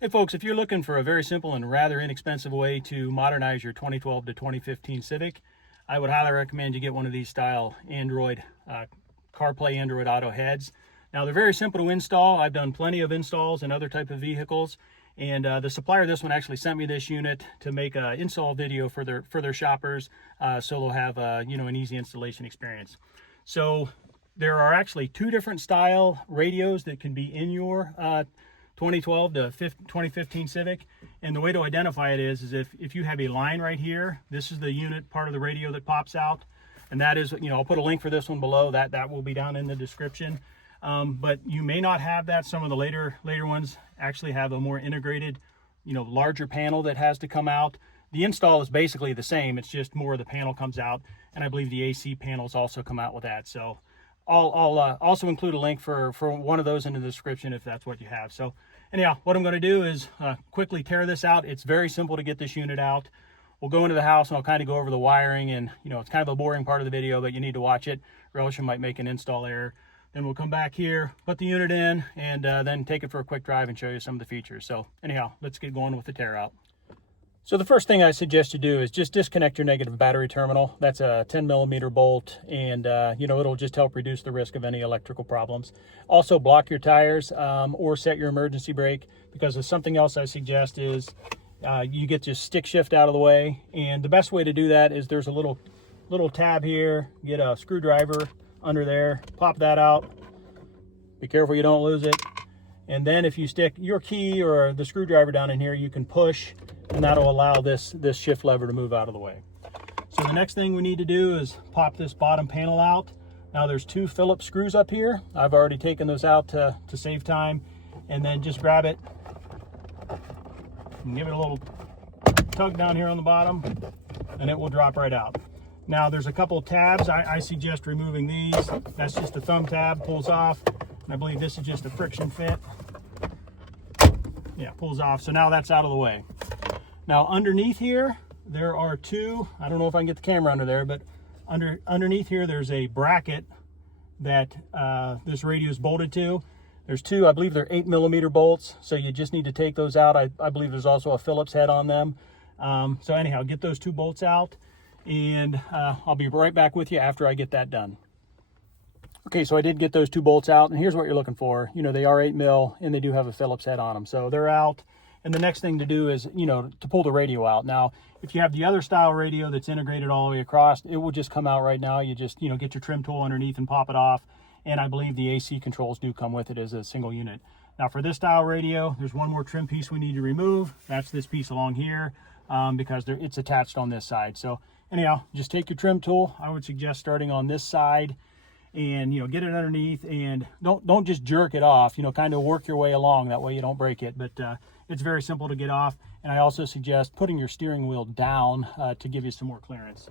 Hey folks, if you're looking for a very simple and rather inexpensive way to modernize your 2012 to 2015 Civic, I would highly recommend you get one of these style Android, CarPlay Android Auto heads. Now they're very simple to install. I've done plenty of installs in other type of vehicles, and the supplier of this one actually sent me this unit to make an install video for their shoppers, so they'll have an easy installation experience. So there are actually two different style radios that can be in your 2012 to 2015 Civic, and the way to identify it is if you have a line right here, this is the unit part of the radio that pops out, and that is, I'll put a link for this one below. That will be down in the description. But you may not have that. Some of the later ones actually have a more integrated, larger panel that has to come out. The install is basically the same. It's just more of the panel comes out, and I believe the AC panels also come out with that. So I'll also include a link for one of those in the description if that's what you have. So anyhow, what I'm going to do is quickly tear this out. It's very simple to get this unit out. We'll go into the house and I'll kind of go over the wiring, and it's kind of a boring part of the video, but you need to watch it or else you might make an install error. Then we'll come back here, put the unit in, and then take it for a quick drive and show you some of the features. So anyhow, let's get going with the tear out. So the first thing I suggest you do is just disconnect your negative battery terminal. That's a 10mm bolt, and it'll just help reduce the risk of any electrical problems. Also block your tires or set your emergency brake, because there's something else I suggest is you get your stick shift out of the way, and the best way to do that is there's a little tab here. Get a screwdriver under there, pop that out. Be careful you don't lose it. And then if you stick your key or the screwdriver down in here, you can push, and that'll allow this shift lever to move out of the way. So the next thing we need to do is pop this bottom panel out. Now there's two Phillips screws up here. I've already taken those out to save time, and then just grab it and give it a little tug down here on the bottom, and it will drop right out. Now there's a couple of tabs. I suggest removing these. That's just a thumb tab, pulls off, and I believe this is just a friction fit. Yeah, pulls off. So now that's out of the way. Now underneath here, there are two, I don't know if I can get the camera under there, but underneath here, there's a bracket that this radio is bolted to. There's two, I believe they're 8mm bolts, so you just need to take those out. I believe there's also a Phillips head on them. So anyhow, get those two bolts out, and I'll be right back with you after I get that done. Okay, so I did get those two bolts out, and here's what you're looking for. They are 8mm, and they do have a Phillips head on them, so they're out. And the next thing to do is, to pull the radio out. Now, if you have the other style radio that's integrated all the way across, it will just come out right now. You just, get your trim tool underneath and pop it off. And I believe the AC controls do come with it as a single unit. Now, for this style radio, there's one more trim piece we need to remove. That's this piece along here, because it's attached on this side. So anyhow, just take your trim tool. I would suggest starting on this side, and get it underneath, and don't just jerk it off. Kind of work your way along, that way you don't break it. But it's very simple to get off, and I also suggest putting your steering wheel down to give you some more clearance.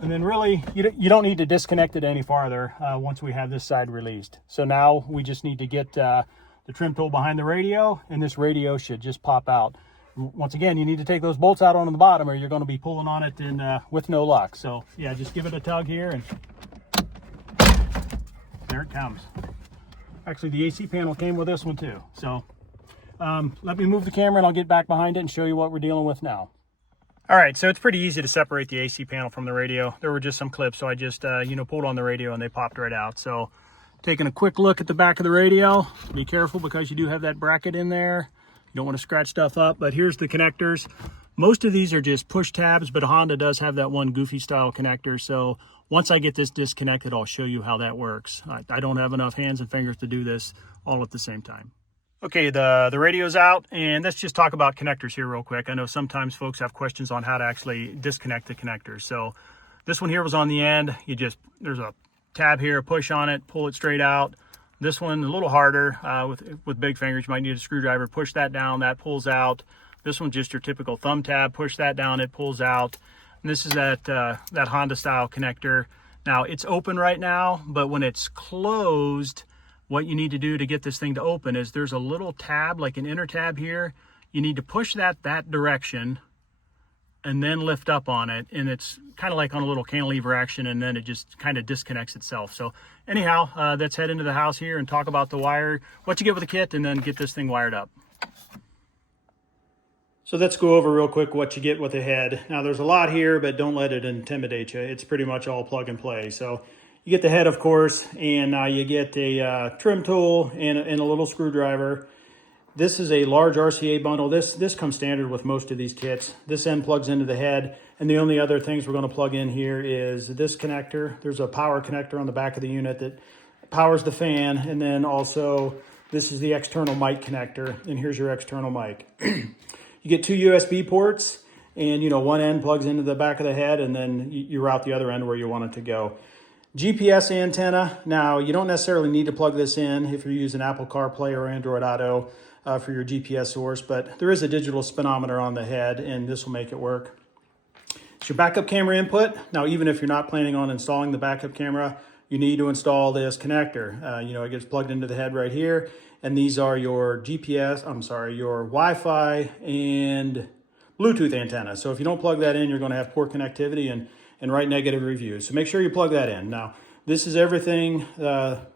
And then really, you don't need to disconnect it any farther once we have this side released. So now we just need to get the trim tool behind the radio, and this radio should just pop out. Once again, you need to take those bolts out on the bottom, or you're going to be pulling on it and with no luck. So yeah, just give it a tug here, and there it comes. Actually, the AC panel came with this one too. So let me move the camera, and I'll get back behind it and show you what we're dealing with now. All right, so it's pretty easy to separate the AC panel from the radio. There were just some clips, so I just, pulled on the radio and they popped right out. So taking a quick look at the back of the radio. Be careful because you do have that bracket in there. You don't want to scratch stuff up, but here's the connectors. Most of these are just push tabs, but Honda does have that one goofy style connector. So once I get this disconnected, I'll show you how that works. I don't have enough hands and fingers to do this all at the same time. Okay, the radio's out, and let's just talk about connectors here real quick. I know sometimes folks have questions on how to actually disconnect the connectors. So this one here was on the end. There's a tab here, push on it, pull it straight out. This one a little harder with big fingers. You might need a screwdriver. Push that down, that pulls out. This one's just your typical thumb tab. Push that down, it pulls out. And this is that Honda style connector. Now it's open right now, but when it's closed, what you need to do to get this thing to open is there's a little tab, like an inner tab here. you need to push that direction and then lift up on it, and it's kind of like on a little cantilever action, and then it just kind of disconnects itself. So anyhow, let's head into the house here and talk about the wire, what you get with the kit, and then get this thing wired up. So let's go over real quick what you get with the head. Now there's a lot here, but don't let it intimidate you. It's pretty much all plug and play. So you get the head, of course, and now you get a trim tool and a little screwdriver. This is a large RCA bundle. This comes standard with most of these kits. This end plugs into the head, and the only other things we're going to plug in here is this connector. There's a power connector on the back of the unit that powers the fan, and then also this is the external mic connector, and here's your external mic. You get 2 USB ports, and one end plugs into the back of the head, and then you route the other end where you want it to go. GPS antenna. Now, you don't necessarily need to plug this in if you're using Apple CarPlay or Android Auto for your GPS source, but there is a digital speedometer on the head, and this will make it work. It's your backup camera input. Now, even if you're not planning on installing the backup camera, you need to install this connector. It gets plugged into the head right here, and these are your your Wi-Fi and Bluetooth antenna. So if you don't plug that in, you're going to have poor connectivity and write negative reviews. So make sure you plug that in. Now, this is everything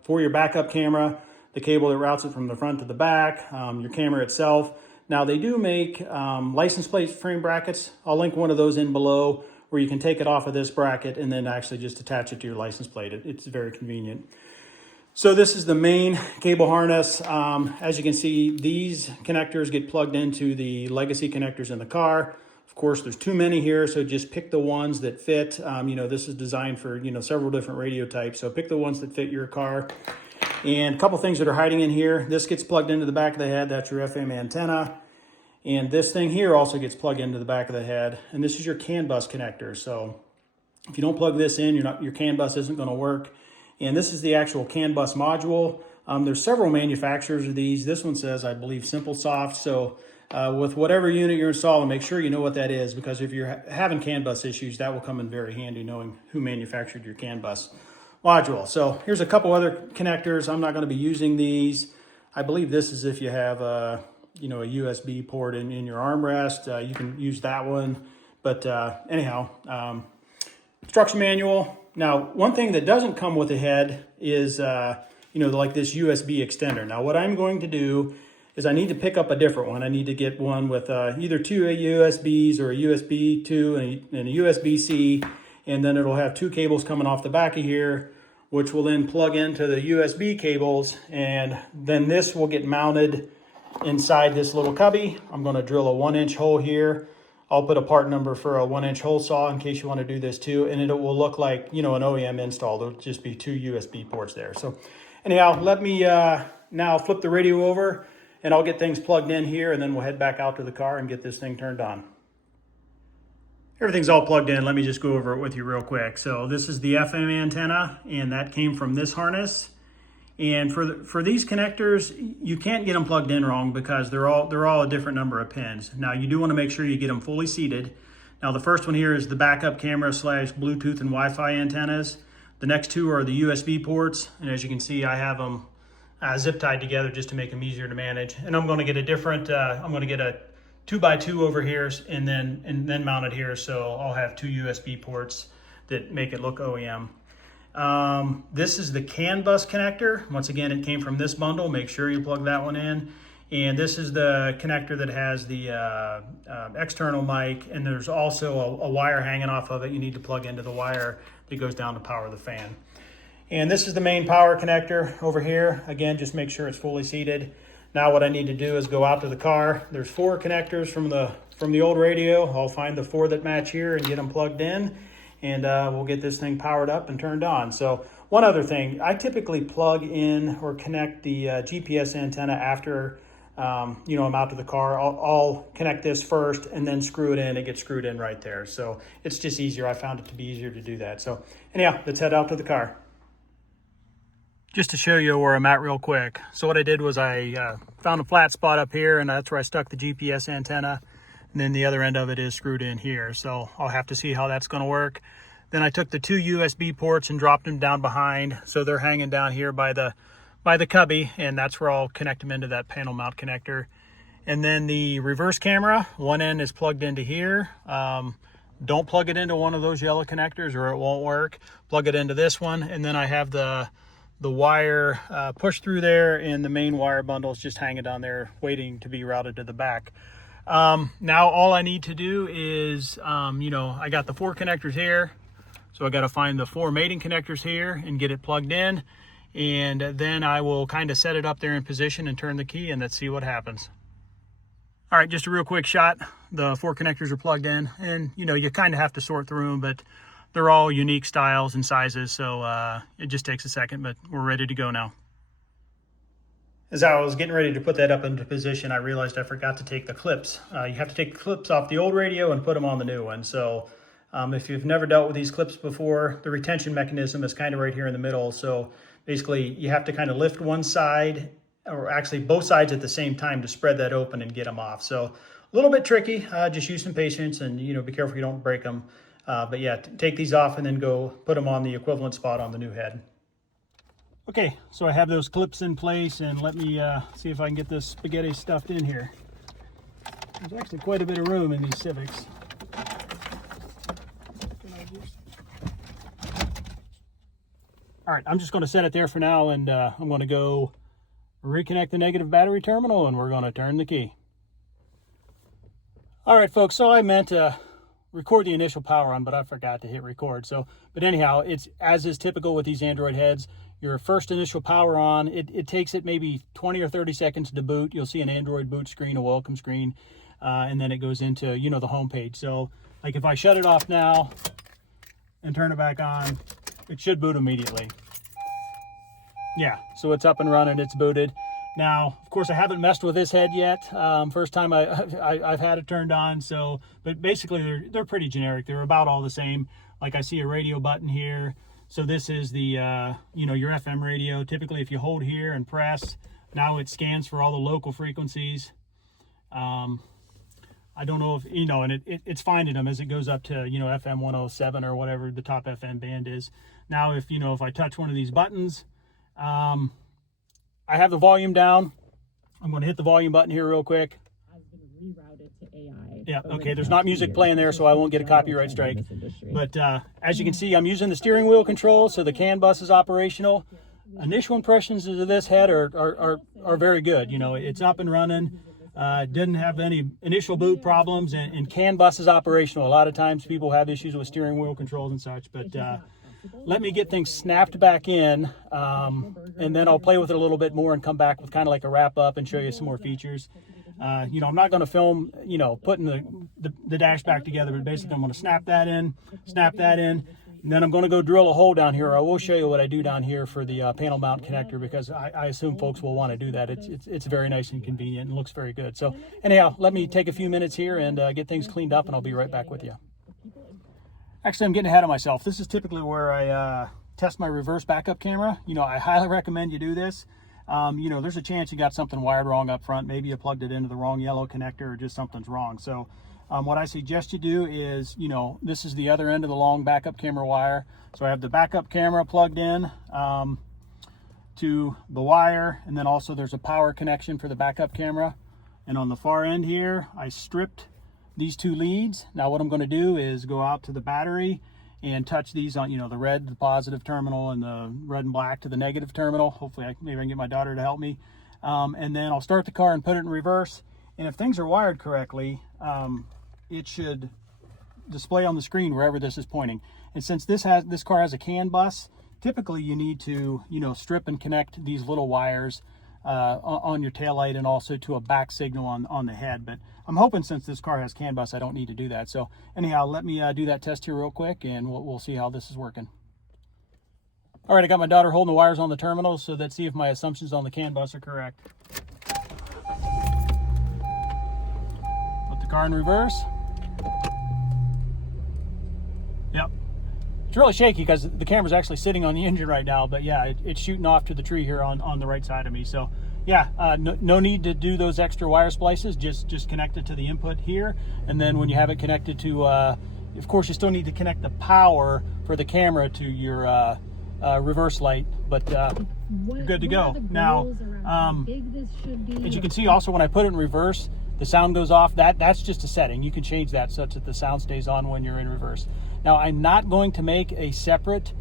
for your backup camera. The cable that routes it from the front to the back, your camera itself. Now they do make license plate frame brackets. I'll link one of those in below where you can take it off of this bracket and then actually just attach it to your license plate. It's very convenient. So this is the main cable harness. As you can see, these connectors get plugged into the legacy connectors in the car. Of course, there's too many here, so just pick the ones that fit. This is designed for several different radio types, so pick the ones that fit your car. And a couple things that are hiding in here. This gets plugged into the back of the head. That's your FM antenna. And this thing here also gets plugged into the back of the head. And this is your CAN bus connector. So if you don't plug this in, your CAN bus isn't going to work. And this is the actual CAN bus module. There's several manufacturers of these. This one says, I believe, Simple Soft. So with whatever unit you're installing, make sure you know what that is, because if you're having CAN bus issues, that will come in very handy, knowing who manufactured your CAN bus module. So here's a couple other connectors. I'm not going to be using these. I believe this is if you have a USB port in your armrest. You can use that one. But anyhow, instruction manual. Now, one thing that doesn't come with the head is like this USB extender. Now, what I'm going to do is I need to pick up a different one. I need to get one with either 2 USBs or a USB 2 and a USB-C, and then it'll have 2 cables coming off the back of here, which will then plug into the USB cables, and then this will get mounted inside this little cubby. I'm going to drill a 1-inch hole here. I'll put a part number for a 1-inch hole saw in case you want to do this too, and it will look like an OEM install. There'll just be 2 USB ports there. So anyhow, let me now flip the radio over, and I'll get things plugged in here, and then we'll head back out to the car and get this thing turned on. Everything's all plugged in. Let me just go over it with you real quick. So this is the FM antenna, and that came from this harness. And for these connectors, you can't get them plugged in wrong because they're all a different number of pins. Now you do want to make sure you get them fully seated. Now the first one here is the backup camera / Bluetooth and Wi-Fi antennas. The next 2 are the USB ports, and as you can see, I have them zip tied together just to make them easier to manage. And I'm going to get a different. I'm going to get a 2x2 over here and then mount it here, so I'll have 2 USB ports that make it look OEM. This is the CAN bus connector. Once again, it came from this bundle. Make sure you plug that one in. And this is the connector that has the external mic, and there's also a wire hanging off of it. You need to plug into the wire that goes down to power the fan. And this is the main power connector over here. Again, just make sure it's fully seated. Now what I need to do is go out to the car. There's 4 connectors from the old radio. I'll find the 4 that match here and get them plugged in, and we'll get this thing powered up and turned on. So one other thing, I typically plug in or connect the GPS antenna after I'm out to the car. I'll connect this first and then screw it in. It gets screwed in right there. So it's just easier. I found it to be easier to do that. So anyhow, let's head out to the car. Just to show you where I'm at real quick. So what I did was I found a flat spot up here, and that's where I stuck the GPS antenna. And then the other end of it is screwed in here. So I'll have to see how that's going to work. Then I took the 2 USB ports and dropped them down behind. So they're hanging down here by the cubby, and that's where I'll connect them into that panel mount connector. And then the reverse camera, one end is plugged into here. Don't plug it into one of those yellow connectors or it won't work. Plug it into this one, and then I have the wire pushed through there, and the main wire bundle is just hanging down there waiting to be routed to the back. Now all I need to do is, I got the 4 connectors here, so I got to find the 4 mating connectors here and get it plugged in, and then I will kind of set it up there in position and turn the key, and let's see what happens. All right, just a real quick shot. The 4 connectors are plugged in, and you kind of have to sort through them, but they're all unique styles and sizes, so it just takes a second, but we're ready to go now. As I was getting ready to put that up into position, I realized I forgot to take the clips. You have to take the clips off the old radio and put them on the new one. So if you've never dealt with these clips before, the retention mechanism is kind of right here in the middle. So basically you have to kind of lift one side, or actually both sides at the same time, to spread that open and get them off. So a little bit tricky, just use some patience and be careful you don't break them. But yeah, take these off and then go put them on the equivalent spot on the new head. Okay, so I have those clips in place, and let me see if I can get this spaghetti stuffed in here. There's actually quite a bit of room in these Civics. All right, I'm just going to set it there for now, and I'm going to go reconnect the negative battery terminal, and we're going to turn the key. All right, folks, so I meant to record the initial power on, but I forgot to hit record. But anyhow, it's as is typical with these Android heads. Your first initial power on, it takes it maybe 20 or 30 seconds to boot. You'll see an Android boot screen, a welcome screen, and then it goes into, the home page. So like if I shut it off now and turn it back on, it should boot immediately. Yeah, so it's up and running, it's booted. Now, of course, I haven't messed with this head yet. First time I've had it turned on. But basically they're pretty generic. They're about all the same. Like I see a radio button here. So this is the, your FM radio. Typically, if you hold here and press, now it scans for all the local frequencies. I don't know if, and it's finding them as it goes up to, FM 107 or whatever the top FM band is. Now, if I touch one of these buttons, I have the volume down. I'm going to hit the volume button here real quick. Yeah, okay, there's not music playing there, so I won't get a copyright strike. But as you can see, I'm using the steering wheel control, so the CAN bus is operational. Initial impressions of this head are very good. It's up and running. Didn't have any initial boot problems, and CAN bus is operational. A lot of times people have issues with steering wheel controls and such, but let me get things snapped back in, and then I'll play with it a little bit more and come back with kind of like a wrap up and show you some more features. I'm not going to film, putting the dash back together, but basically I'm going to snap that in, and then I'm going to go drill a hole down here. I will show you what I do down here for the panel mount connector, because I assume folks will want to do that. It's very nice and convenient and looks very good. So anyhow, let me take a few minutes here and get things cleaned up, and I'll be right back with you. Actually, I'm getting ahead of myself. This is typically where I test my reverse backup camera. I highly recommend you do this. There's a chance you got something wired wrong up front. Maybe you plugged it into the wrong yellow connector, or just something's wrong. So what I suggest you do is, this is the other end of the long backup camera wire. So I have the backup camera plugged in to the wire, and then also there's a power connection for the backup camera. And on the far end here, I stripped these 2 leads. Now what I'm going to do is go out to the battery and touch these on, the red, the positive terminal, and the red and black to the negative terminal. Hopefully maybe I can get my daughter to help me. And then I'll start the car and put it in reverse. And if things are wired correctly, it should display on the screen wherever this is pointing. And since this car has a CAN bus, typically you need to, strip and connect these little wires on your taillight, and also to a back signal on the head. But I'm hoping, since this car has CAN bus, I don't need to do that. So anyhow, let me do that test here real quick, and we'll see how this is working. All right, I got my daughter holding the wires on the terminals, so let's see if my assumptions on the CAN bus are correct. Put the car in reverse. Yep. It's really shaky because the camera's actually sitting on the engine right now, but yeah, it's shooting off to the tree here on the right side of me. So yeah, no need to do those extra wire splices. Just connect it to the input here, and then when you have it connected to, of course, you still need to connect the power for the camera to your reverse light, but you're good to go. Now, as you can see also when I put it in reverse, the sound goes off. That's just a setting. You can change that such that the sound stays on when you're in reverse. Now, I'm not going to make a separate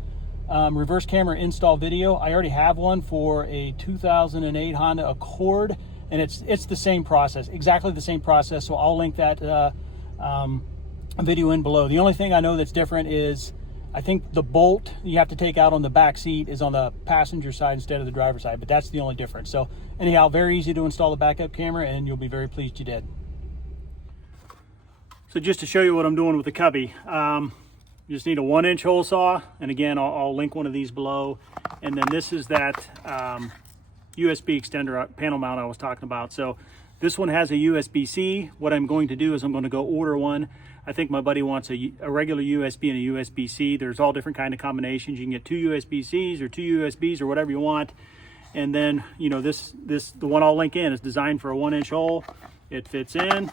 reverse camera install video. I already have one for a 2008 Honda Accord, and it's the same process, exactly the same process. So I'll link that video in below. The only thing I know that's different is I think the bolt you have to take out on the back seat is on the passenger side instead of the driver's side, but that's the only difference. So anyhow, very easy to install the backup camera, and you'll be very pleased you did. So just to show you what I'm doing with the cubby, you just need a 1-inch hole saw, and again, I'll link one of these below. And then this is that USB extender panel mount I was talking about. So this one has a USB-C. What I'm going to do is I'm going to go order one. I think my buddy wants a regular USB and a USB-C. There's all different kind of combinations. You can get 2 USB-Cs or 2 USBs or whatever you want. And then, you know, the one I'll link in is designed for a 1-inch hole. It fits in,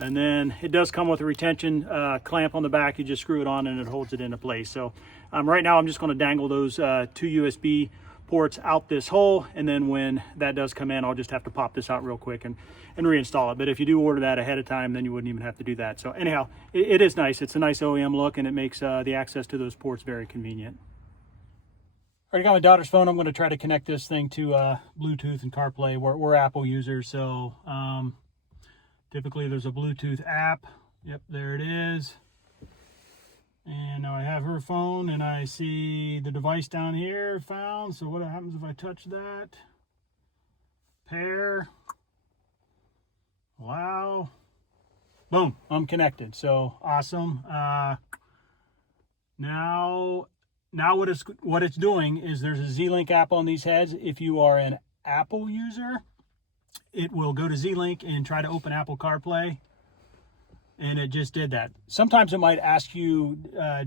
and then it does come with a retention clamp on the back. You just screw it on and it holds it into place. So right now I'm just going to dangle those 2 USB ports out this hole, and then when that does come in, I'll just have to pop this out real quick and reinstall it. But if you do order that ahead of time, then you wouldn't even have to do that. So anyhow, it is nice. It's a nice OEM look, and it makes the access to those ports very convenient. Already got my daughter's phone. I'm going to try to connect this thing to Bluetooth and CarPlay. We're Apple users, so typically there's a Bluetooth app. Yep, there it is. And now I have her phone, and I see the device down here found. So what happens if I touch that? Pair. Wow. Boom, I'm connected. So awesome. Now what it's doing is there's a Z-Link app on these heads. If you are an Apple user, it will go to Z-Link and try to open Apple CarPlay. And it just did that. Sometimes it might ask you,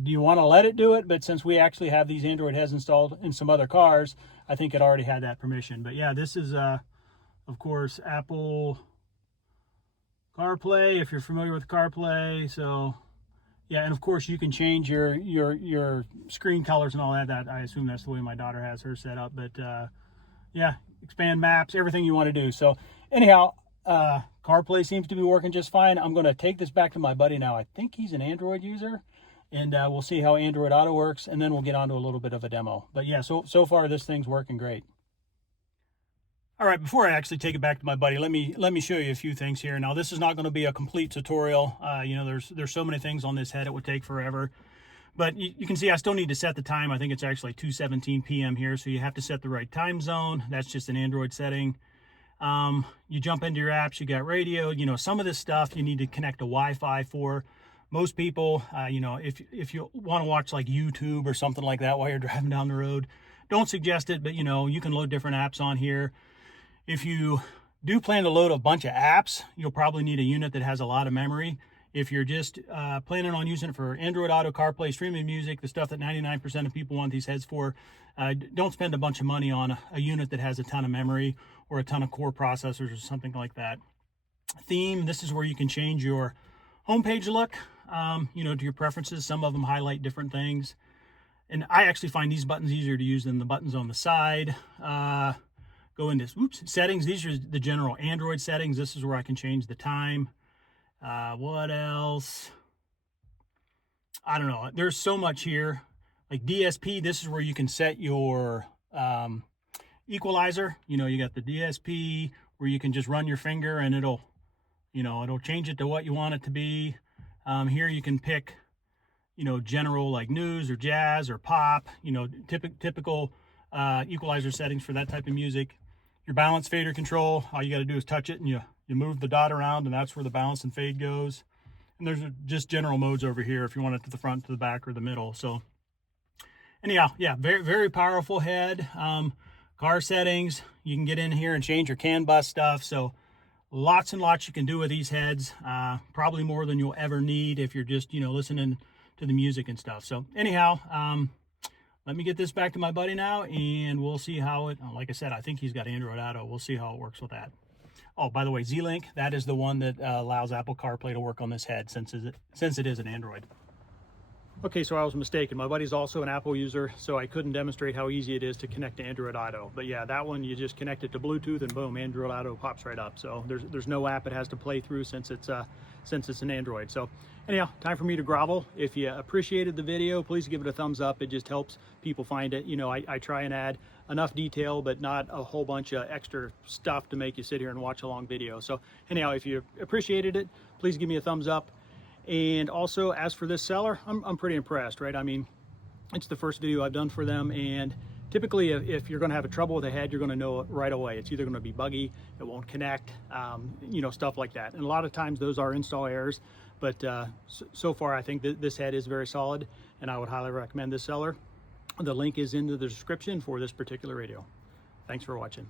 do you want to let it do it? But since we actually have these Android heads installed in some other cars, I think it already had that permission. But yeah, this is, of course, Apple CarPlay, if you're familiar with CarPlay. So yeah, and of course you can change your screen colors and all that. I assume that's the way my daughter has her set up. But yeah, expand maps, everything you want to do. So anyhow, CarPlay seems to be working just fine. I'm going to take this back to my buddy now. I think he's an Android user, and we'll see how Android Auto works, and then we'll get on to a little bit of a demo. But yeah, so far this thing's working great. All right, before I actually take it back to my buddy, let me show you a few things here. Now, this is not going to be a complete tutorial. You know, there's so many things on this head, it would take forever. But you can see I still need to set the time. I think it's actually 2:17 p.m. here, so you have to set the right time zone. That's just an Android setting. You jump into your apps, you got radio, you know, some of this stuff you need to connect to Wi-Fi for. Most people, you know, if you want to watch like YouTube or something like that while you're driving down the road, don't suggest it, but you know, you can load different apps on here. If you do plan to load a bunch of apps, you'll probably need a unit that has a lot of memory. If you're just planning on using it for Android Auto, CarPlay, streaming music, the stuff that 99% of people want these heads for, don't spend a bunch of money on a unit that has a ton of memory or a ton of core processors or something like that. Theme, this is where you can change your homepage look, you know, to your preferences. Some of them highlight different things. And I actually find these buttons easier to use than the buttons on the side. Go into settings. These are the general Android settings. This is where I can change the time. What else? I don't know. There's so much here. Like DSP, this is where you can set your equalizer. You know, you got the DSP where you can just run your finger and it'll change it to what you want it to be. Here you can pick, you know, general like news or jazz or pop, you know, typical equalizer settings for that type of music. Your balance fader control, all you got to do is touch it and you move the dot around, and that's where the balance and fade goes. And there's just general modes over here if you want it to the front, to the back, or the middle. So anyhow, yeah, very, very powerful head. Car settings, you can get in here and change your CAN bus stuff. So lots and lots you can do with these heads. Probably more than you'll ever need if you're just, you know, listening to the music and stuff. So anyhow, let me get this back to my buddy now, and we'll see how it, like I said, I think he's got Android Auto. We'll see how it works with that. Oh, by the way, Z-Link, that is the one that allows Apple CarPlay to work on this head since it is an Android. Okay, so I was mistaken. My buddy's also an Apple user, so I couldn't demonstrate how easy it is to connect to Android Auto. But yeah, that one, you just connect it to Bluetooth and boom, Android Auto pops right up. So there's no app it has to play through since it's an Android. So anyhow, time for me to grovel. If you appreciated the video, please give it a thumbs up. It just helps people find it. You know, I try and add enough detail, but not a whole bunch of extra stuff to make you sit here and watch a long video. So anyhow, if you appreciated it, please give me a thumbs up. And also, as for this seller, I'm pretty impressed, right? I mean, it's the first video I've done for them, and typically if you're going to have a trouble with a head, you're going to know it right away. It's either going to be buggy, it won't connect, you know, stuff like that. And a lot of times those are install errors, but so far I think this head is very solid, and I would highly recommend this seller. The link is in the description for this particular radio. Thanks for watching.